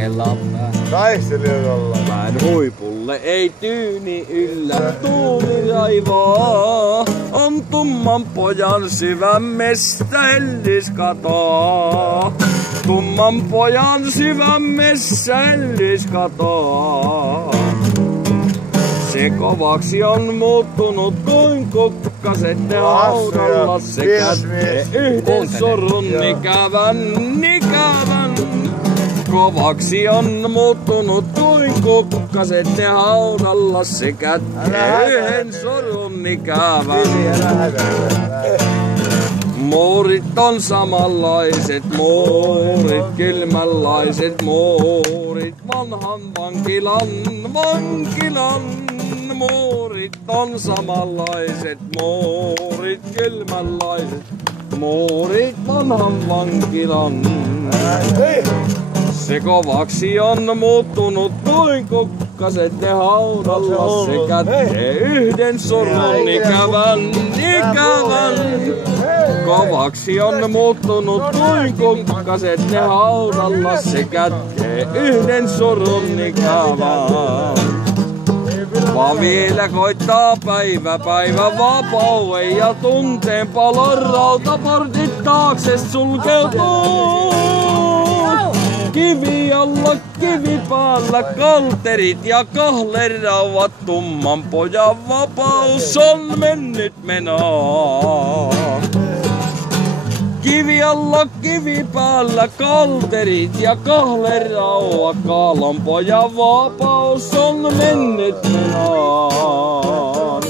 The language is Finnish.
Taistelapa. Taistelijoilla. Mäen huipulle ei tyyni yllä, tuuli raivaa. On tumman pojan syvämmestä hellis katoaa. Tumman pojan syvämessä hellis katoaa. Se kovaksi on muuttunut kuin kukkaset ne haudalla se kätkee yhden sorun ikävän. Kovaksi on muuttunut kuin kukkaset ne haudalla se kätkee yhden sorun ikävän. Muurit on samanlaiset muurit, kylmänlaiset muurit, vanhan vankilan. Muurit on samanlaiset muurit, kylmänlaiset muurit, vanhan vankilan. Se kovaksi on muuttunut kuin kukkaset ne haudalla se kätkee yhden sorun ikävän. Kovaksi on muuttunut kuin kukkaset ne haudalla se kätkee yhden sorun ikävän. Vaan vielä koittaa päivä vapauden ja tunteen palon rautaportit taakse sulkeutuu. Kivi alla, kivi päällä, kalterit ja kahlerauvat, tumman pojan vapaus on mennyt menoa. Kivi alla, kivi päällä, kalterit ja kahlerauvat, kaalon pojan vapaus on mennyt menoa.